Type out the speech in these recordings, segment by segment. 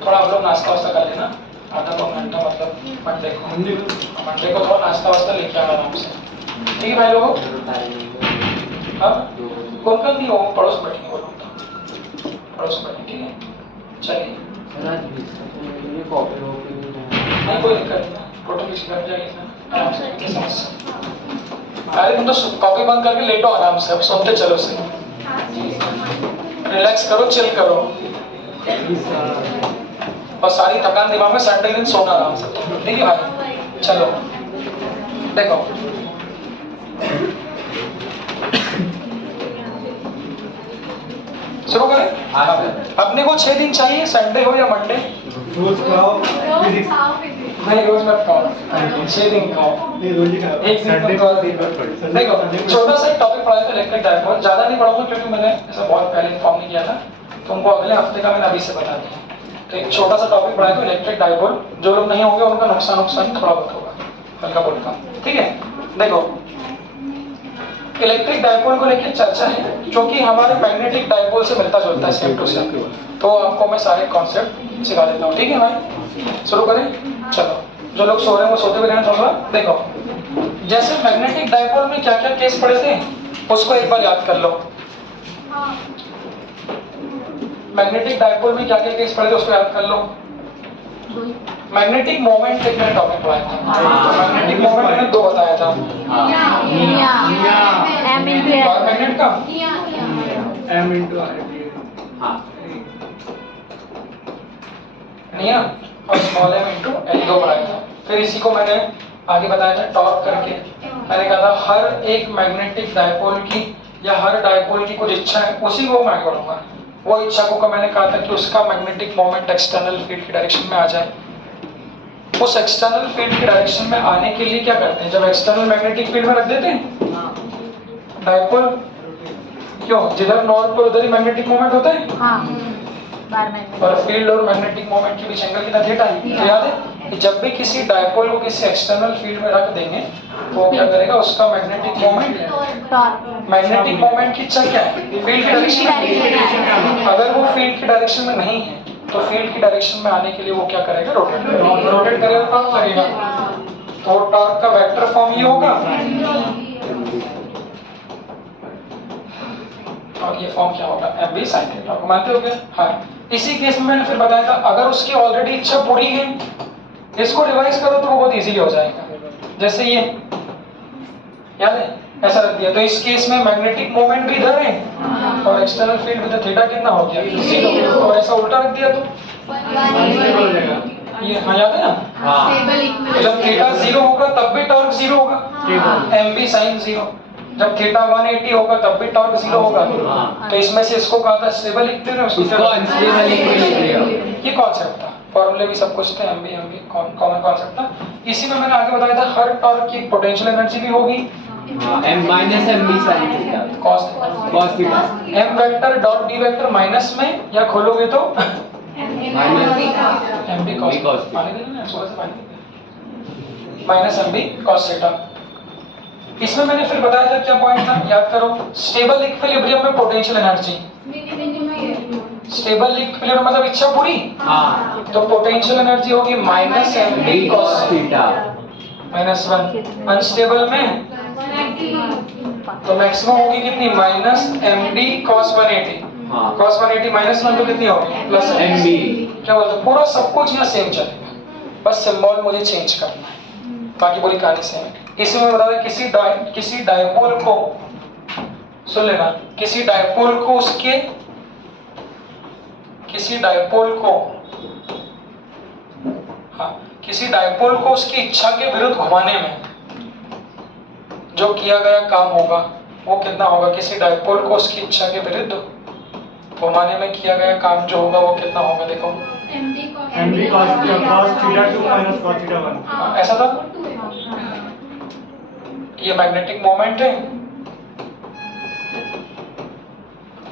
थोड़ा आप लोग नाश्ता वास्ता कर लेना, आधा पौन घंटा मतलब मंडे को थोड़ा नाश्ता वास्ता लेके आना आराम से, ठीक है भाई लोगों। अब कौन कौन भी हो पड़ोस बैठेंगे, वो लोग पड़ोस बैठेंगे, ठीक है। चलिए नहीं कोई दिक्कत नहीं, फोटो खींच कर जाइए आराम से, समस्या। अरे तुम तो कॉपी बंद करके लेटो आराम से, अब सोते चलो से, रिलैक्स करो, चिल करो, और सारी थकान दिमाग में संडे दिन सोना आराम से, ठीक है भाई। चलो देखो, शुरू करें। अपने को 6 दिन चाहिए, संडे हो या मंडे। रोज खाओ, नहीं रोज मत खाओ, 6 दिन खाओ, एक दिन तो देखो। छोटा सा टॉपिक पढ़ाया था इलेक्ट्रिक डायपोल, ज्यादा नहीं पढ़ाऊंगा क्योंकि मैंने ऐसा बहुत पहले इन्फॉर्म नहीं किया था, तुमको अगले हफ्ते का मैंने अभी से बता दिया। तो एक छोटा सा टॉपिक पढ़ाया था इलेक्ट्रिक डायपोल, जो लोग नहीं होंगे उनका नुकसान थोड़ा बहुत होगा, हल्का फुल्का, ठीक है। देखो इलेक्ट्रिक डायपोल को लेकर चर्चा है, जो कि हमारे मैग्नेटिक डायपोल से मिलता जुलता है, सेम टू सेम। तो आपको मैं सारे कॉन्सेप्ट सिखा देता हूँ, ठीक है भाई। शुरू करें, चलो। जो लोग सो रहे हैं वो सोते भी रहें थोड़ा। देखो जैसे मैग्नेटिक डायपोल में क्या क्या केस पड़े थे उसको एक बार याद कर लो। मैग्नेटिक डायपोल में क्या क्या केस पड़े थे उसको याद कर लो। मैग्नेटिक मोमेंट एक मैंने टॉपिक पढ़ाया था, मैग्नेटिक मोमेंट मैंने 2 बताया था, और मैग्नेट का M into R। निया और स्मॉल m इंटू L 2 पढ़ाया था। फिर इसी को मैंने आगे बताया था टॉर्क करके, मैंने कहा था हर एक मैग्नेटिक डायपोल की या हर डायपोल की कुछ इच्छा है, उसी को मैं करूंगा। वो इच्छा को मैंने कहा था कि उसका मैग्नेटिक मोमेंट एक्सटर्नल फील्ड की डायरेक्शन में आ जाए। उस एक्सटर्नल फील्ड की डायरेक्शन में आने के लिए क्या करते हैं, जब एक्सटर्नल मैग्नेटिक फील्ड में रख देते हैं डायपोल, क्यों, जिधर नॉर्थ पोल उधर ही मैग्नेटिक मोमेंट होता है, और फील्ड और मैग्नेटिक मोमेंट के बीच एंगल कितना थीटा है। तो याद है कि जब भी किसी डायपोल को किसी एक्सटर्नल फील्ड में रख देंगे तो क्या करेगा, उसका मैग्नेटिक मोमेंट की इच्छा क्या है, फील्ड की डायरेक्शन। अगर वो फील्ड की डायरेक्शन में नहीं है तो फील्ड की डायरेक्शन में आने के लिए वो क्या करेगा, रोटेट करेगा, टॉर्क करेगा। तो टॉर्क का वेक्टर फॉर्म ये होगा, और ये फॉर्म क्या होगा, mv sin थीटा। मानते हो क्या? हाँ। इसी केस में मैंने फिर बताया था अगर उसकी ऑलरेडी इच्छा पूरी है, इसको रिवाइज करो तो वो बहुत इजीली हो जाएगा। जैसे ये याद है, ऐसा रख दिया, तो इस केस में मैग्नेटिक मोमेंट भी इधर है और एक्सटर्नल फील्ड विद थीटा कितना हो गया, 0। और ऐसा उल्टा रख दिया तो ये, हाँ याद है ना, जब थीटा 0 होगा तब भी टॉर्क 0 होगा, mv sin 0। जब थीटा 180 होगा तब भी टॉर्क 0 होगा। तो इसमें से इसको कहा था स्टेबल इक्विलिब्रियम, ये कॉन्सेप्ट था, फॉर्मूले भी सब कुछ थे, mv कॉमन कॉन्सेप्ट था। इसी में मैंने आगे बताया था हर टॉर्क की पोटेंशियल एनर्जी भी होगी m minus mv sin theta cos theta. m vector dot d vector minus में या खोलोगे तो mv cos पानी देना, सुबह से पानी माइनस mv cos थीटा। इसमें मैंने फिर बताया था क्या पॉइंट था, याद करो, स्टेबल इक्विलिब्रियम में पोटेंशियल एनर्जी, स्टेबल इक्विलिब्रियम मतलब इच्छा पूरी, तो पोटेंशियल एनर्जी होगी minus mv cos theta -1। Unstable में तो मैक्सिमम होगी कितनी, माइनस md cos 180। cos 180 -1 तो कितनी होगी, प्लस mb। क्या बोलते, पूरा सब कुछ यहाँ सेम चलेगा, बस सिंबल मुझे चेंज करना है, बाकी पूरी कहानी सेम है। इसमें बता दें किसी डायपोल को, सुन लेना, किसी डायपोल को उसके, किसी डायपोल को, हाँ, किसी डायपोल को उसकी इच्छा के विरुद्ध घुमाने में जो किया गया काम होगा वो कितना होगा, किसी डायपोल को उसकी इच्छा के विरुद्ध घुमाने में किया गया काम जो होगा वो कितना होगा। देखो mv cos theta 2 minus cos theta 1। ऐसा था, ये मैग्नेटिक मोमेंट है,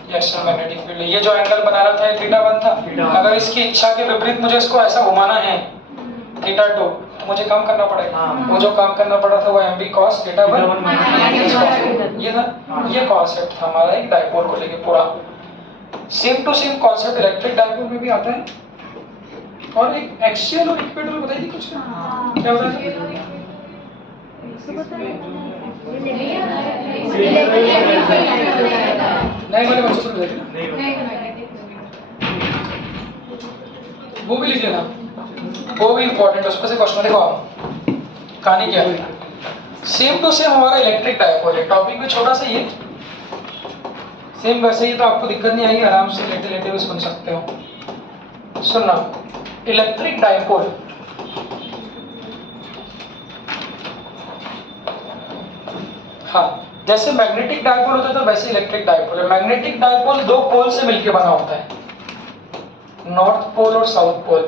ये एक्सटर्नल मैग्नेटिक फील्ड है, ये जो एंगल बना रहा था ये थीटा 1 था। अगर इसकी इच्छा के विपरीत मुझे इसको ऐसा घुमाना है थीटा 2, तो मुझे काम करना पड़ेगा। वो जो काम करना पड़ा था वो mv cos थीटा 1 ये था। ये कॉन्सेप्ट था हमारा एक डायपोल को लेके पूरा। Same to same concept electric dipole में भी आता है, और एक एक्सियल और इक्वेटोरियल बताई थी कुछ, क्या बताया था? नहीं वाले बच्चों को बताई थी ना, वो भी लिख लेना, वो भी इंपॉर्टेंट है, उसमें से क्वेश्चन देखो आप कहानी क्या है। सेम टू सेम हमारा इलेक्ट्रिक डायपोल है, टॉपिक भी छोटा सा ही है, सेम वैसे ही, तो आपको दिक्कत नहीं आएगी, आराम से लेटे लेटे भी सुन सकते हो। सुनना, इलेक्ट्रिक डायपोल हाँ, जैसे मैग्नेटिक डायपोल होता है तो वैसे इलेक्ट्रिक डायपोल है। मैग्नेटिक डायपोल दो पोल से मिलकर बना होता है, नॉर्थ पोल और साउथ पोल,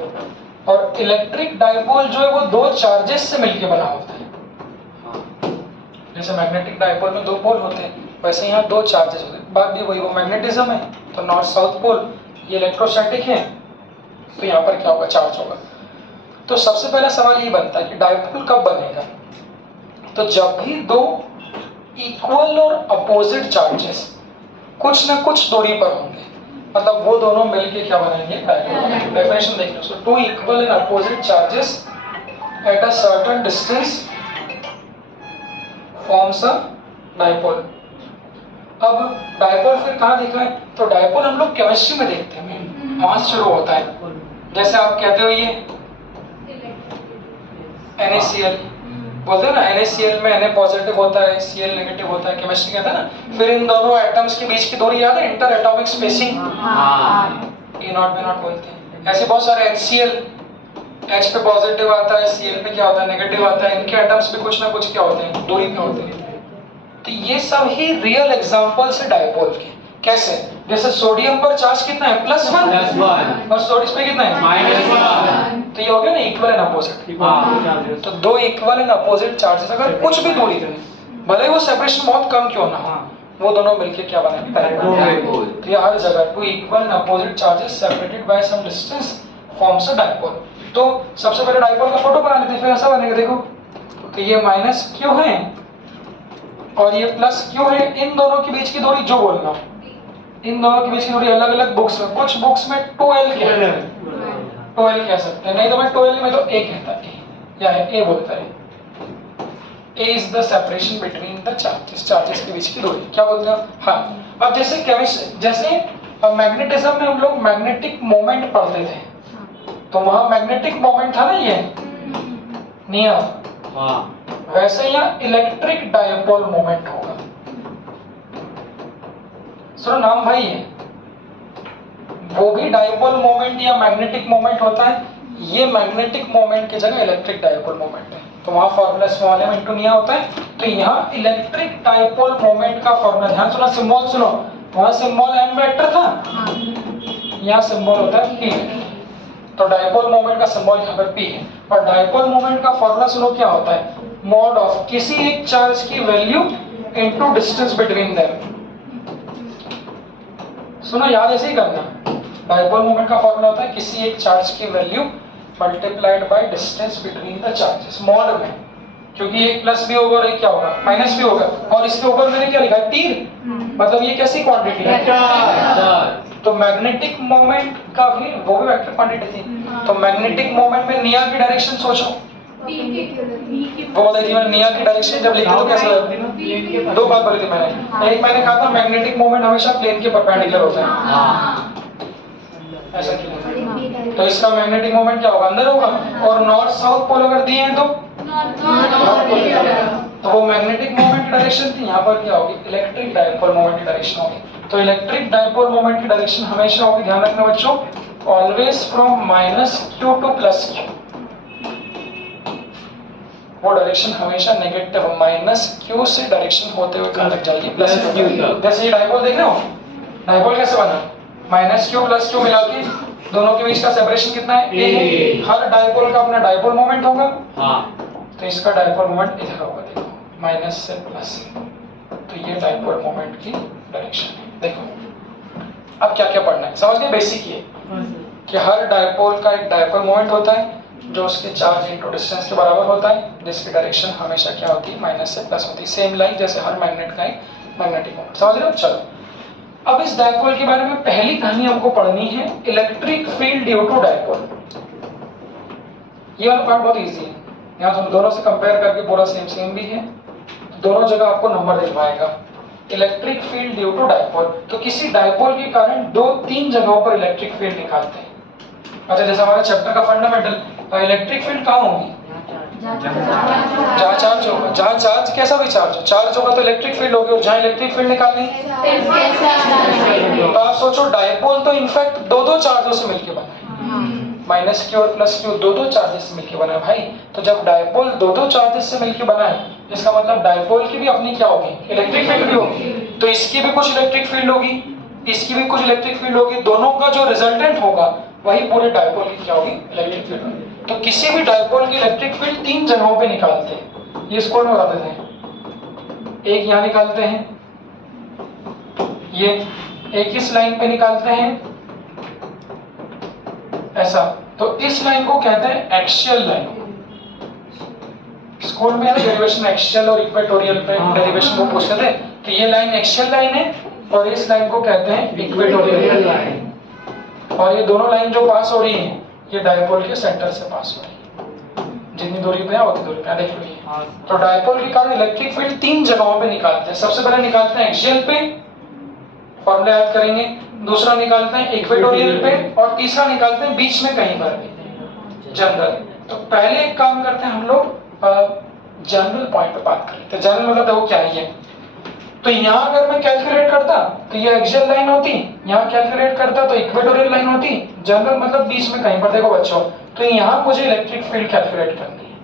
और इलेक्ट्रिक डायपोल जो है वो दो चार्जेस से मिलकर बना होता है। जैसे मैग्नेटिक डायपोल में दो पोल होते हैं, वैसे यहाँ दो चार्जेस होते हैं। बात भी वही, वो मैग्नेटिज्म है तो नॉर्थ साउथ पोल, ये इलेक्ट्रोस्टैटिक है तो यहाँ पर क्या होगा, चार्ज होगा। तो सबसे पहला सवाल ये बनता है कि डायपोल कब बनेगा, तो जब भी दो इक्वल और अपोजिट चार्जेस कुछ ना कुछ दूरी पर होंगे, मतलब वो दोनों मिलके क्या बनाएंगे, डायपोल। डेफिनेशन देख लो, so two equal and opposite charges at a certain distance forms a dipole. अब डायपोल फिर कहाँ देखा है, तो डायपोल हम लोग केमिस्ट्री में देखते हैं, वहां से शुरू होता है। जैसे आप कहते हो ये NaCl बोलते हो ना, NaCl में Na पॉजिटिव होता है, Cl नेगेटिव होता है, केमिस्ट्री कहता है ना। फिर इन दोनों एटम्स के बीच की दूरी याद है, inter atomic spacing, E0 B0 बोलते हैं। ऐसे बहुत सारे HCl, H पे पॉजिटिव आता है, Cl पे क्या होता है, नेगेटिव आता है, इनके एटम्स पे कुछ ना कुछ क्या होते हैं, दूरी पे होते हैं। तो ये सब ही रियल एग्जांपल्स है डायपोल के। कैसे, जैसे सोडियम पर चार्ज कितना है, +1, और सोडियम पे कितना है, -1, तो ये हो गया ना इक्वल एंड अपोजिट। तो दो इक्वल एंड अपोजिट चार्जेस अगर कुछ भी दूरी पे, भले वो सेपरेशन बहुत कम क्यों ना हो, वो दोनों मिलके क्या बनेंगे, डायपोल। तो ये हर जगह two equal and opposite charges separated by some distance forms a dipole. तो सबसे पहले डायपोल का फोटो बना लेते हैं, फिर ऐसा बनेगा, देखो तो ये -Q है और ये +Q है, इन दोनों के बीच की दूरी जो बोलना हो, इन दोनों के बीच की दूरी अलग अलग बुक्स में, कुछ बुक्स में 2L कहते हैं, 2L कह सकते हैं, नहीं तो मैं 2L में तो A कहता है, या A बोलता है। A is the separation between the charges, charges के बीच की दूरी, क्या बोलते हैं। हाँ, अब जैसे जैसे मैग्नेटिज्म में हम लोग मैग्नेटिक मोमेंट पढ़ते थे, तो वहां मैग्नेटिक मोमेंट था ना ये नियम, वैसे यहाँ इलेक्ट्रिक डायपोल मोमेंट होगा। सुनो, नाम भाई है, वो भी डायपोल मोमेंट या मैग्नेटिक मोमेंट होता है, ये मैग्नेटिक मोमेंट की जगह इलेक्ट्रिक डायपोल मोमेंट है। तो वहां फॉर्मूला स्मॉल m इंटू निया होता है, तो यहाँ इलेक्ट्रिक डायपोल मोमेंट का फॉर्मूला, ध्यान सुनो, सिंबल सुनो, वहां सिंबल m वेक्टर था, यहाँ सिंबल होता है p, तो डायपोल मोमेंट का सिंबल यहाँ पर p है। और डायपोल मोमेंट का फॉर्मूला सुनो क्या होता है, मॉड ऑफ किसी एक चार्ज की value into distance between them. सुनो, याद ऐसे ही करना, डायपोल मोमेंट का फॉर्मूला होता है किसी एक चार्ज की value multiplied by distance between the charges, mod में, क्योंकि एक प्लस भी होगा और एक क्या होगा, माइनस भी होगा, और इसके ऊपर मैंने क्या लिखा है, तीर, मतलब ये कैसी क्वांटिटी है, तो मैग्नेटिक मोमेंट का भी वो भी वेक्टर क्वांटिटी थी। तो मैग्नेटिक मोमेंट में निया की डायरेक्शन सोचो, वो बताई थी मैंने, निया की डायरेक्शन जब लिखते तो कैसे लगती, दो बात बोली थी मैंने, एक मैंने कहा था मैग्नेटिक मोमेंट हमेशा प्लेन के परपेंडिकुलर होता है, ऐसा क्यों, तो इसका मैग्नेटिक मोमेंट क्या होगा, अंदर होगा, और नॉर्थ साउथ पोल अगर दिए हैं तो वो मैग्नेटिक मोमेंट की डायरेक्शन थी, यहाँ पर क्या होगी, इलेक्ट्रिक डायपोल मोमेंट की डायरेक्शन होगी। तो इलेक्ट्रिक डायपोल मोमेंट की डायरेक्शन हमेशा होगी, ध्यान रखना बच्चों, always from -Q to +Q, वो डायरेक्शन हमेशा नेगेटिव, -Q से डायरेक्शन होते हुए कहाँ तक जाएगी, +Q। जैसे ये डायपोल देख रहे हो, डायपोल कैसे बना, -Q +Q मिला के दोनों के बीच का सेपरेशन कितना है, A। हर डायपोल का अपना डायपोल मोमेंट होगा, तो इसका डायपोल मोमेंट इधर होगा, देखो माइनस से प्लस, तो ये डायपोल मोमेंट की डायरेक्शन है। देखो अब क्या क्या पढ़ना है, समझ गए, बेसिक ये कि हर डायपोल का एक डायपोल मोमेंट होता है जो उसके चार्ज इनटू डिस्टेंस के बराबर होता है, जिसकी डायरेक्शन हमेशा क्या होती है, माइनस से प्लस होती है, सेम लाइक जैसे हर मैग्नेट का एक मैग्नेटिक मोमेंट, समझ रहे हो। चलो अब इस डायपोल के बारे में पहली कहानी हमको पढ़नी है, electric field due to dipole. ये वाला पार्ट बहुत इजी है, यहाँ तुम दोनों से कंपेयर करके पूरा सेम सेम भी है, तो दोनों जगह आपको नंबर दिलवाएगा। Electric field due to dipole, तो किसी डायपोल के कारण 2-3 जगहों पर इलेक्ट्रिक फील्ड निकालते हैं। अच्छा, जैसे हमारे चैप्टर का फंडामेंटल, इलेक्ट्रिक फील्ड कहाँ होगी? जहाँ चार्ज होगा, जहाँ चार्ज कैसा भी चार्ज होगा तो इलेक्ट्रिक फील्ड होगी, और जहाँ इलेक्ट्रिक फील्ड निकालनी, तो आप सोचो डायपोल तो इनफैक्ट 2-2 चार्जों से मिलकर बना है, माइनस क्यू और प्लस क्यू 2-2 चार्जेस से मिलकर बना है भाई। तो जब डायपोल 2-2 चार्जेस से मिलकर बना है, इसका मतलब डायपोल की भी अपनी क्या होगी? इलेक्ट्रिक फील्ड भी होगी। तो इसकी भी कुछ इलेक्ट्रिक फील्ड होगी, इसकी भी कुछ इलेक्ट्रिक फील्ड होगी, दोनों का जो रिजल्टेंट होगा वही पूरे डायपोल की क्या होगी? इलेक्ट्रिक फील्ड होगी। तो किसी भी डायपोल की इलेक्ट्रिक फील्ड 3 जगहों पे निकालते हैं, ये स्कूल में बताते थे। एक यहाँ निकालते हैं, ये एक इस लाइन पे निकालते हैं ऐसा, तो इस लाइन को कहते हैं एक्सियल लाइन। स्कूल में डेरिवेशन एक्सियल और इक्वेटोरियल पे डेरिवेशन को पूछते थे, तो ये लाइन एक्सियल लाइन है और इस लाइन को कहते हैं इक्वेटोरियल लाइन। और ये दोनों लाइन जो पास हो रही है, ये डायपोल के सेंटर से पास हो रही है, जितनी दूरी पे है उतनी दूरी पे देख लो ये। तो डायपोल के कारण इलेक्ट्रिक फील्ड 3 जगहों पे निकालते हैं। सबसे पहले निकालते हैं एक्सियल पे, फॉर्मूला याद करेंगे, दूसरा निकालते हैं इक्वेटोरियल पे, और तीसरा निकालते हैं बीच में कहीं पर भी, जनरल। तो पहले एक काम करते हैं हम लोग, जनरल पॉइंट पे बात करें। तो जनरल मतलब देखो क्या है ये, तो यहाँ अगर मैं कैलकुलेट करता तो ये एक्सियल लाइन होती, यहाँ कैलकुलेट करता तो इक्वेटोरियल लाइन होती, जनरल मतलब बीच में कहीं पर। देखो बच्चों, तो यहाँ मुझे इलेक्ट्रिक फील्ड कैलकुलेट करनी है,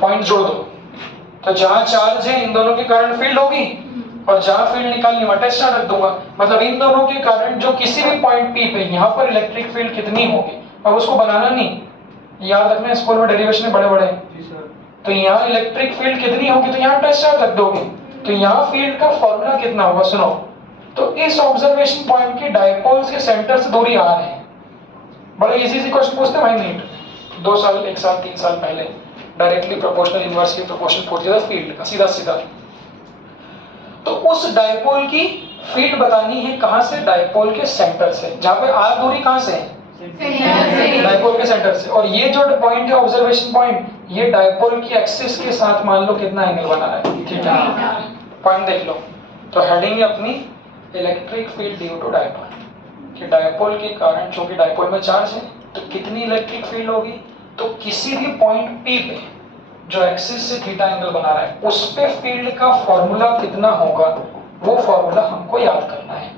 पॉइंट जोड़ दो। तो जहाँ चार्ज है इन दोनों के कारण फील्ड होगी, और जहाँ फील्ड निकालनी मैं टेस्ट रख दूंगा, मतलब इन दोनों के कारण जो किसी भी पॉइंट पी पे यहाँ पर इलेक्ट्रिक फील्ड कितनी होगी, और उसको बनाना नहीं, याद रखना, स्कूल में डेरिवेशन बड़े बड़े। तो यहाँ इलेक्ट्रिक फील्ड कितनी होगी, तो यहाँ टेस्ट रख दोगे, तो यहाँ फील्ड का फॉर्मूला कितना होगा सुनो। तो इस ऑब्जर्वेशन पॉइंट की डायपोल्स के सेंटर से दूरी r है। बड़ा इजी सी क्वेश्चन पूछते हैं भाई नीट 2 साल 1 साल 3 साल पहले, डायरेक्टली प्रोपोर्शनल इनवर्सली प्रोपोर्शनल पूछ दिया था फील्ड का, सीधा सीधा। तो उस डायपोल की फील्ड बतानी है कहां से? डायपोल के सेंटर से, जहां पे r दूरी कहां से है? डायपोल के सेंटर से। और ये जो पॉइंट है ऑब्जर्वेशन पॉइंट, ये डायपोल की एक्सिस के साथ मान लो कितना एंगल बना रहा है, थीटा। पॉइंट देख लो, तो हेडिंग है अपनी electric field due to dipole, कि डायपोल के कारण, चूंकि डायपोल में चार्ज है तो कितनी इलेक्ट्रिक फील्ड होगी, तो किसी भी पॉइंट P पे जो एक्सिस से थीटा एंगल बना रहा है उस पे फील्ड का फॉर्मूला कितना होगा, वो फॉर्मूला हमको याद करना है।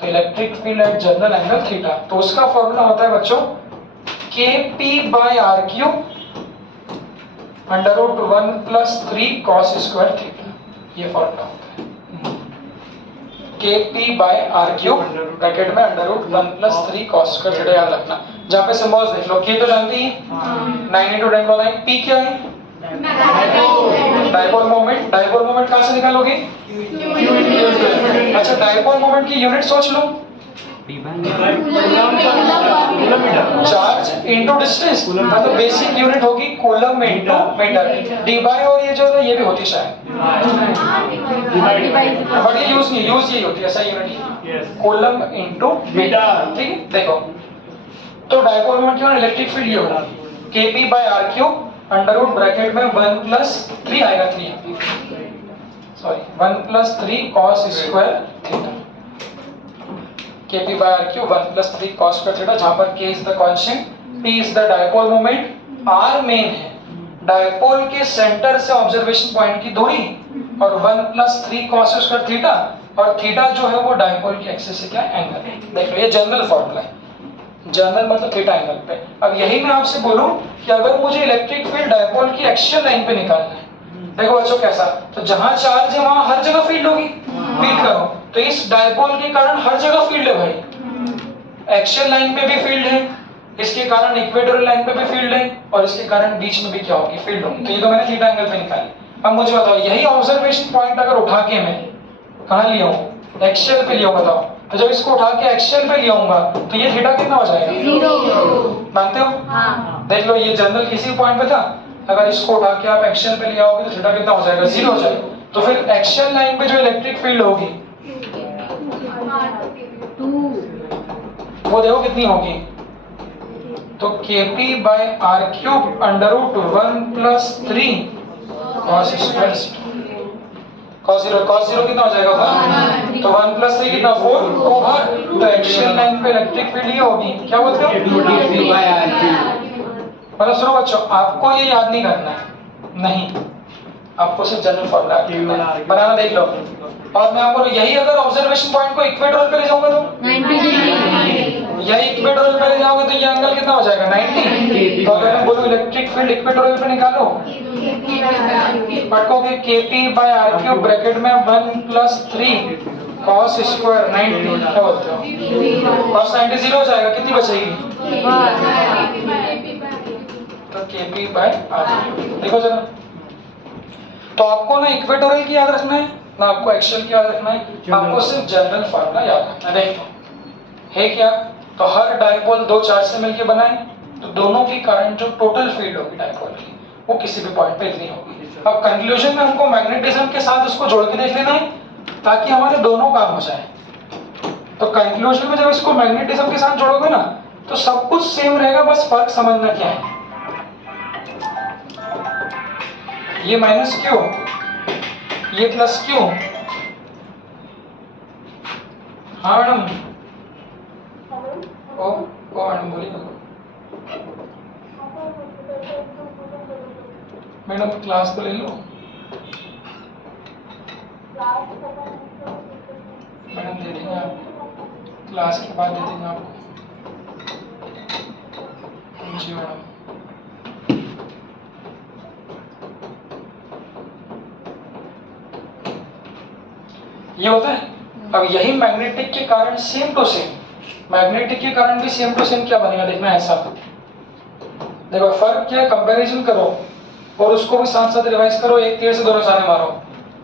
तो electric field at general angle theta, तो उसका फॉर्मूला होता है बच्चों Kp/r³ √1 + 3 cos स्क्वायर थीटा, ये फॉर्मूला होता है। Kp/r³ ब्रैकेट में √1 + 3 cos स्क्वायर थीटा याद रखना। जहाँ पे सिंबल्स देख लो, K तो जानती है 9 × 10⁻⁹, P क्या है? Dipole moment. डायपोल मोमेंट कहाँ से निकालोगे? अच्छा, डायपोल मोमेंट की यूनिट सोच लो, चार्ज इनटू डिस्टेंस, मतलब बेसिक यूनिट होगी कूलम इनटू मीटर। डी/, और ये जो है ये भी होती है शायद, बट ये यूज यही होती है, ऐसा यूनिट कूलम इनटू मीटर। ठीक है, देखो तो डायपोल मोमेंट क्यों इलेक्ट्रिक फील्ड ये होगा Kp/r³ अंडर ब्रैकेट में 1 + 3 आएगा, 1 + 3 cos square theta. Kp/r³ 1 + 3 cos square theta, जहां पर K is the constant, P is the dipole moment, R main है डायपोल के सेंटर से ऑब्जर्वेशन पॉइंट की दूरी, और 1 + 3 cos स्क्वायर थीटा, और थीटा जो है वो डायपोल की एक्सिस से क्या एंगल है। देख लो ये जनरल फॉर्मूला है, जनरल मतलब थीटा एंगल पे। अब यही मैं आपसे बोलूं कि अगर मुझे इलेक्ट्रिक फील्ड डायपोल की एक्सियल लाइन पे निकालना है, देखो बच्चों कैसा, तो जहां चार्ज है वहां हर जगह फील्ड होगी, फील्ड करो, तो इस डायपोल के कारण हर जगह फील्ड है भाई, एक्सियल लाइन पे भी फील्ड है, इसके कारण इक्वेटोरियल लाइन पे भी फील्ड है, और इसके कारण बीच में भी क्या होगी? फील्ड होगी। तो ये तो मैंने थीटा एंगल पे निकाली। अब मुझे बताओ, यही ऑब्जर्वेशन पॉइंट अगर उठा के मैं कहां लिया हूं? एक्सियल पे लिया हूं, बताओ। तो जब इसको उठा के एक्सियल पे लिया हूंगा तो ये थीटा कितना हो जाएगा? 0। मानते हो? हाँ। देख लो ये जनरल किसी पॉइंट पे था, अगर इसको उठा के आप एक्सियल पे लिया होगे तो थीटा कितना हो जाएगा? 0 हो जाएगा। तो फिर एक्सियल लाइन पे जो इलेक्ट्रिक फील्ड होगी वो देखो कितनी होगी, तो KP by r cube under root 1 plus 3 cos square cos zero कितना हो जाएगा 1 तो 1 प्लस 3 कितना 4 ओवर तो एक्सियल लाइन पे इलेक्ट्रिक फील्ड ये होगी क्या बोलते हो KP by RQ. मतलब सुनो बच्चों आपको ये याद नहीं करना है नहीं आपको सिर्फ जनरल फॉर्मूला बनाना देख लो और मैं आपको यही अगर ऑब्जर्वेशन पॉइंट को इक्वेटोरियल पे ले जाऊंगा तो 90 यही इक्वेटोरियल पे ले जाओगे तो ये एंगल कितना हो जाएगा 90 तो अगर मैं बोलूं इलेक्ट्रिक फील्ड इक्वेटोरियल पे निकालो पटकोगे KP by r cube bracket में 1 प्लस 3 cos स्क्वायर 90 क्या बोलते हो cos 90 0 हो जाएगा कितनी बचेगी तो KP बाय आर देखो जरा तो आपको ना इक्वेटोरियल की याद रखना है ना आपको एक्सियल की याद रखना है आपको सिर्फ जनरल फार्मूला याद रखना है देखो है क्या तो हर डायपोल दो चार्ज से मिलकर बनाए तो दोनों की करंट जो टोटल फील्ड होगी डायपोल की वो किसी भी पॉइंट पे इतनी होगी अब कंक्लूजन में हमको मैग्नेटिज्म के साथ उसको जोड़ के देख लेना है ताकि हमारे दोनों काम हो जाए तो कंक्लूजन में जब इसको मैग्नेटिज्म के साथ जोड़ोगे ना तो सब कुछ सेम रहेगा बस फर्क समझना क्या है ये माइनस क्यों ये प्लस क्यों हाँ मैडम ओ मैडम बोलिए मैडम क्लास को ले लो मैडम दे देंगे आपको क्लास के बाद दे देंगे आपको जी मैडम ये होता है अब यही मैग्नेटिक के कारण सेम टू सेम मैग्नेटिक के कारण भी सेम टू सेम क्या बनेगा देखना ऐसा देखो फर्क क्या है कंपैरिजन करो और उसको भी साथ साथ रिवाइज करो एक तीर से दो निशाने मारो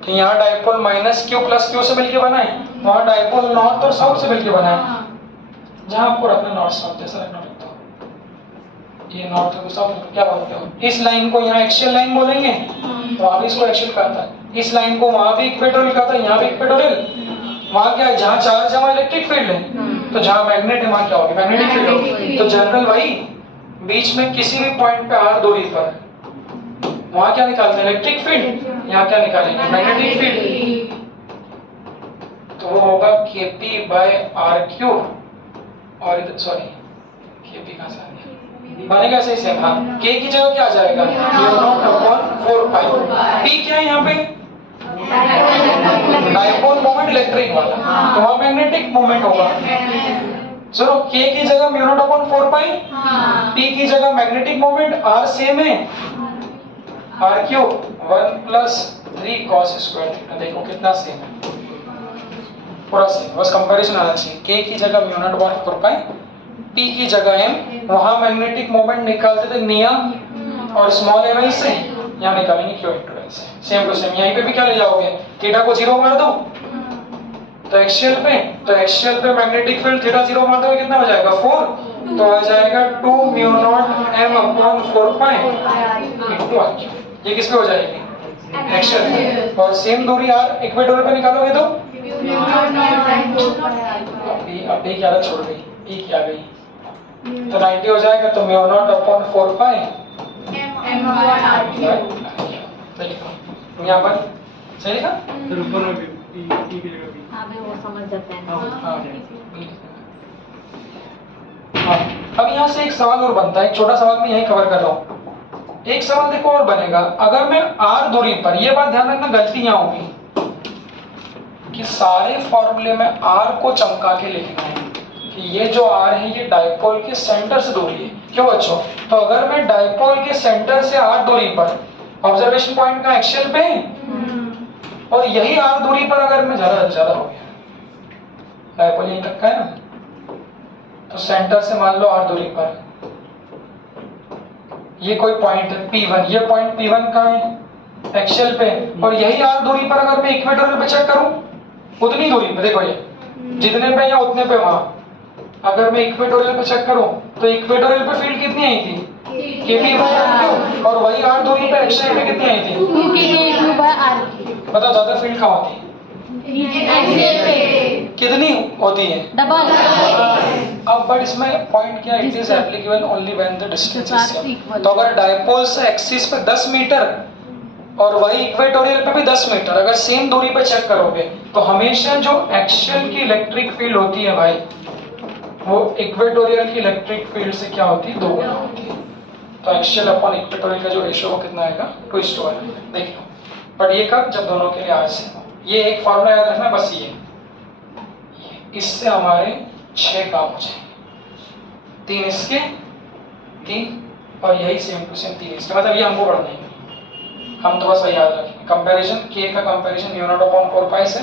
कि यहाँ dipole minus Q plus Q से मिलके बना है वहाँ डायपोल नॉर्थ और साउथ से मिलके बना है जहाँ आपको रखना नॉर्थ साउथ जैसा रखना लगता हो ये नॉर्थ और साउथ क्या बोलते हो इस लाइन को यहाँ एक्सियल लाइन बोलेंगे वहाँ भी इसको एक्सियल कहा था इस लाइन को वहाँ भी इक्वेटोरियल कहा था यहाँ भी इक्वेटोरियल वहाँ क्या है जहाँ चार्ज है वहाँ इलेक्ट्रिक फील्ड है तो जहाँ मैग्नेट है वहाँ क्या होगी मैग्नेटिक फील्ड होगी तो जनरल वही बीच में किसी भी पॉइंट पे आर दूरी पर वहाँ क्या निकालते हैं इलेक्ट्रिक फील्ड यहाँ क्या निकालेंगे मैग्नेटिक फील्ड तो वो होगा KP बाय आर क्यूब और सॉरी KP कहाँ से आ गया बनेगा सही से हाँ K की जगह क्या आ जाएगा P क्या है यहाँ पे डायपोल मोमेंट इलेक्ट्रिक वाला तो वहाँ मैग्नेटिक मोमेंट होगा चलो K की जगह μ0/4 P की जगह मैग्नेटिक मोमेंट R सेम है R cube 1 plus 3 cos square theta देखो कितना सेम है पूरा सेम बस कंपैरिजन आना चाहिए K की जगह μ0/4 P की जगह M वहाँ मैग्नेटिक मोमेंट निकालते थे नियम और स्मॉल m से यहाँ निकालेंगे क्यू इंटू एल से सेम टू सेम यहीं पे भी क्या ले जाओगे थीटा को 0 मार दो तो एक्सियल पे मैग्नेटिक फील्ड थीटा 0 मार दोगे कितना हो जाएगा 4 तो आ जाएगा 2 μ0 m/4 इंटू r ये किस पे हो जाएगी एक्सियल और सेम दूरी r इक्वेटोरियल पे निकालोगे तो अभी क्या था छोड़ गई e क्या गई तो 90 हो जाएगा तो μ0/4 देखो यहाँ पर सही लिखा फिर ऊपर में भी ई की जगह भी हाँ भाई वो समझ जाते हैं हाँ अब यहाँ से एक सवाल और बनता है एक छोटा सवाल मैं यही कवर कर रहा हूँ एक सवाल देखो और बनेगा अगर मैं r दूरी पर ये बात ध्यान रखना गलती यहाँ होगी कि सारे फॉर्मूले में r को चमका के लिखना है कि ये जो r है ये डायपोल के सेंटर से दूरी है क्यों बच्चों तो अगर मैं डायपोल के सेंटर से r दूरी पर ऑब्जर्वेशन पॉइंट का एक्सियल पे और यही r दूरी पर अगर मैं ज्यादा हो गया डायपोल यहीं तक का है ना तो सेंटर से मान लो r दूरी पर ये कोई पॉइंट है P1 ये पॉइंट P1 कहाँ है एक्सियल पे और यही r दूरी पर अगर मैं इक्वेटोरियल पे चेक करूं उतनी दूरी पे देखो ये जितने पे या उतने पे वहां अगर मैं इक्वेटोरियल पे चेक करूं तो इक्वेटोरियल पे फील्ड कितनी आई थी KP बाय RQ और वही r दूरी पे एक्सियल पे कितनी आई थी Q by R बताओ ज्यादा फील्ड कहाँ होती कितनी होती है? डबल। अब बट इसमें पॉइंट क्या, it is applicable only when the distance is same. तो अगर डायपोल्स एक्सिस पे 10 मीटर और वही इक्वेटोरियल पे भी 10 मीटर, अगर सेम दूरी पे चेक करोगे तो हमेशा जो एक्सियल की इलेक्ट्रिक फील्ड होती है भाई, वो इक्वेटोरियल की इलेक्ट्रिक फील्ड से क्या होती है? 2 गुना होती है। तो एक्सियल अपॉन इक्वेटोरियल का जो रेशियो वो कितना आएगा? 2:1। देख लो, बट ये कब? जब दोनों के लिए आर से हो। ये एक फॉर्मूला याद रखना बस, ये इससे हमारे 6 काम हो जाएंगे, 3 इसके 3 और यही सेम टू सेम 3 इसके, मतलब ये हमको पढ़ना है, हम तो बस वही याद रखेंगे। कंपैरिजन के का कंपैरिजन μ0/4π से,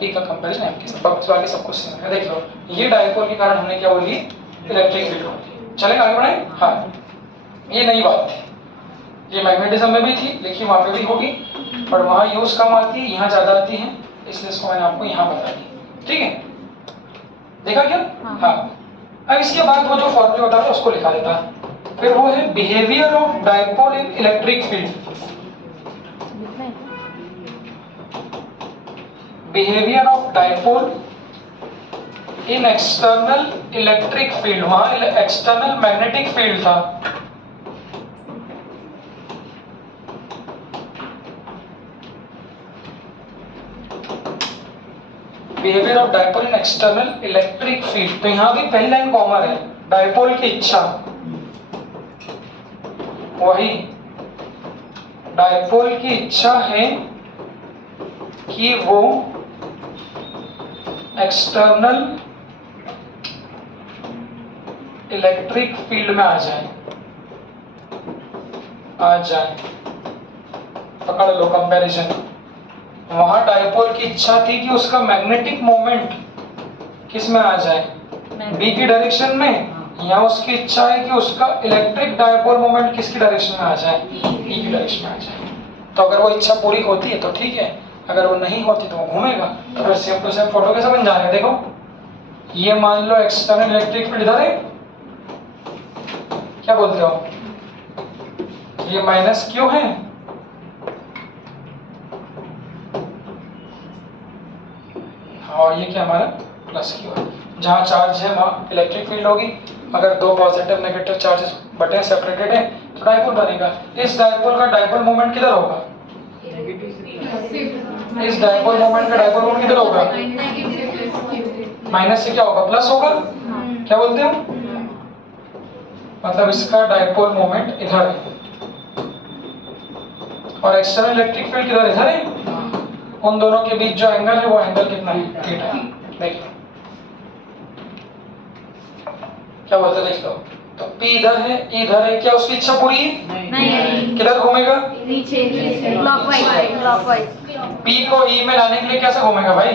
p का कंपैरिजन m के साथ, बाकी सब कुछ सेम है। देख लो, ये डायपोल के कारण हमने क्या बोली? इलेक्ट्रिक फील्ड होगी। चलेगा आगे बढ़ाएं? हाँ, ये नई बात थी, ये मैग्नेटिज्म में भी थी, लेकिन वहाँ पे भी होगी, पर वहाँ यूज कम आती है, यहाँ ज्यादा आती है, इसलिए इसको मैंने आपको यहाँ बता दी। ठीक है, देखा क्या? हाँ। अब इसके बाद वो जो फॉर्मूला बता था उसको लिखा देता है, फिर वो है behaviour of dipole in electric field. Behaviour of dipole in external electric field, वहां एक्सटर्नल मैग्नेटिक फील्ड था, behaviour of dipole in external electric field. तो यहां भी पहली लाइन कॉमन है, डायपोल की इच्छा, वही डायपोल की इच्छा है कि वो एक्सटर्नल इलेक्ट्रिक फील्ड में आ जाए, पकड़ लो कंपैरिजन। वहां डायपोल की इच्छा थी कि उसका मैग्नेटिक मोमेंट किस में आ जाए? बी की डायरेक्शन में। यहाँ उसकी इच्छा है कि उसका इलेक्ट्रिक डायपोल मोमेंट किसकी डायरेक्शन में आ जाए? ई की डायरेक्शन में आ जाए। तो अगर वो इच्छा पूरी होती है तो ठीक है, अगर वो नहीं होती तो वो घूमेगा। तो फिर सेम टू सेम फोटो कैसे बन जाएगा? देखो, ये मान लो एक्सटर्नल इलेक्ट्रिक फील्ड इधर है, क्या बोलते हो? ये माइनस क्यू है, और ये क्या हमारा प्लस क्यू है। जहाँ चार्ज है वहाँ इलेक्ट्रिक फील्ड होगी। अगर दो पॉजिटिव नेगेटिव चार्जेस बटे सेपरेटेड है तो डायपोल बनेगा। इस डायपोल का डायपोल मोमेंट किधर होगा? इस डायपोल मोमेंट का डायपोल मोमेंट किधर होगा? माइनस से क्या होगा? प्लस होगा। क्या बोलते हो? मतलब इसका डायपोल मोमेंट इधर है और एक्सटर्नल इलेक्ट्रिक फील्ड किधर? इधर है। उन दोनों के बीच जो एंगल है वो एंगल कितना है? थीटा। देखिए क्या बोलते हैं, देख लो। तो P इधर है, E इधर है, क्या उसकी इच्छा पूरी है? नहीं। किधर घूमेगा? नीचे क्लॉकवाइज। P को E में लाने के लिए कैसे घूमेगा भाई?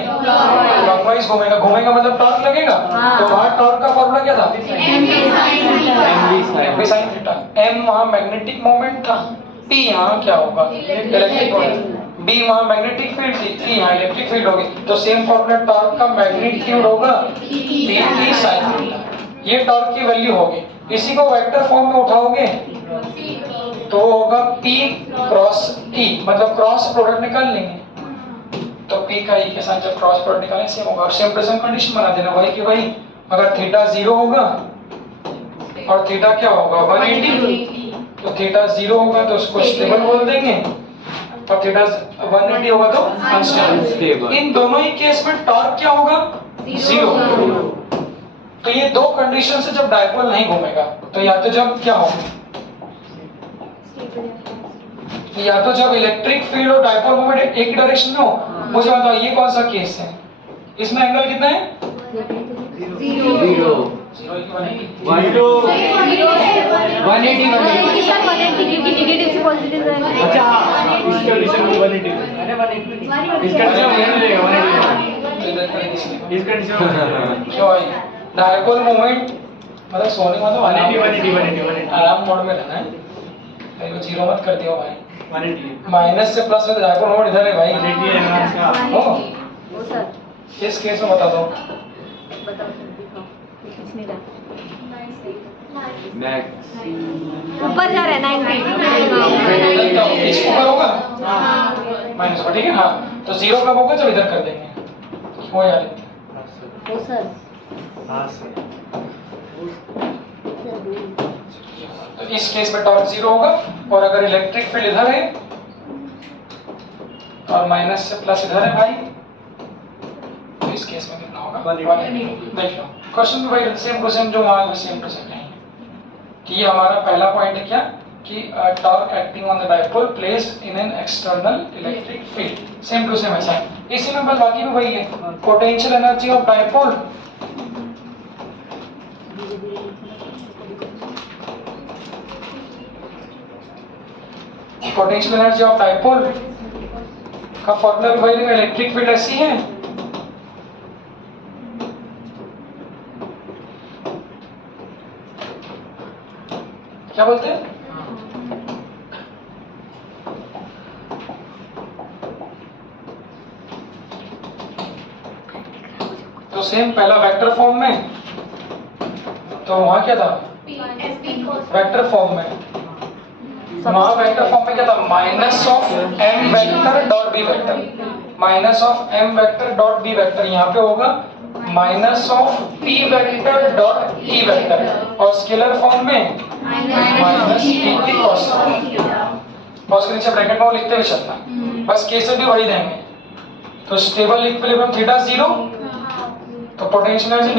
क्लॉकवाइज घूमेगा। घूमेगा मतलब टॉर्क लगेगा। तो वहाँ टॉर्क का फॉर्मूला क्या था? mv sin theta. m वहाँ मैग्नेटिक मोमेंट था, P यहाँ क्या होगा? Electric moment. B वहाँ मैग्नेटिक फील्ड थी, E यहाँ इलेक्ट्रिक फील्ड होगी। तो सेम फॉर्मूला टॉर्क का मैग्नीट्यूड होगा P sin थीटा। ये टॉर्क की वैल्यू होगी। इसी को वेक्टर फॉर्म में उठाओगे तो वो होगा P क्रॉस E, मतलब क्रॉस प्रोडक्ट निकाल लेंगे। तो P का E के साथ जब क्रॉस प्रोडक्ट निकालेंगे सेम होगा। और सेम टू सेम कंडीशन बना देना वही कि भाई अगर थीटा 0 होगा और थीटा क्या होगा? 180, तो थीटा 0 होगा तो उसको स्टेबल बोल देंगे और थीटा 180 होगा तो अनस्टेबल। इन दोनों ही केस में टॉर्क क्या होगा? 0। तो ये दो कंडीशन से जब डायपोल नहीं घूमेगा तो या तो जब क्या होगा, या तो जब इलेक्ट्रिक फील्ड और डायपोल मोमेंट एक ही डायरेक्शन में हो। मुझे बताओ ये कौन सा केस है? इसमें एंगल कितना है? 0 नेगेटिव से पॉजिटिव जाएगा। अच्छा इस कंडीशन में 180, इस कंडीशन में नहीं लेगा 180, इस कंडीशन में क्यों भाई? डायपोल मोमेंट मतलब सोने मतलब 180 आराम मोड में रहना है भाई, वो 0 मत कर दियो भाई। 180 माइनस से प्लस में डायपोल मोमेंट इधर है भाई। 180 है ना इसका। वो सर इस केस में बता दो। बताओ सर, दिखाओ कुछ नहीं रहा। ऊपर जा रहा है 90। ऊपर होगा माइनस का, ठीक है। हाँ, तो जीरो कब होगा जब इधर कर देंगे, हो यार हो सर। हाँ सर। तो इस केस में टॉर्क जीरो होगा, और अगर इलेक्ट्रिक फील्ड इधर है और माइनस से प्लस इधर है भाई, तो इस केस में कितना होगा 180। देख लो क्वेश्चन भी भाई सेम टू सेम जो वहां सेम टू सेम है कि ये हमारा पहला पॉइंट है क्या कि torque acting on the dipole placed in an external electric field, same to same ऐसा है। इसी में बस बाकी भी वही है, potential energy of dipole potential energy of dipole का फॉर्मूला भी वही रहेगा, इलेक्ट्रिक फील्ड ऐसी है क्या बोलते हैं तो सेम पहला वेक्टर फॉर्म में, तो वहां क्या था वेक्टर फॉर्म में, वहां वेक्टर फॉर्म में क्या था minus of m vector dot b vector, minus of m vector dot b vector, यहाँ पे होगा minus of p vector dot e vector, और स्केलर फॉर्म में माइनस पी की कॉस के नीचे ब्रैकेट में वो लिखते हुए चलना, बस केस भी वही देंगे। तो स्टेबल इक्विलिब्रियम थीटा जीरो, तो पोटेंशियल एनर्जी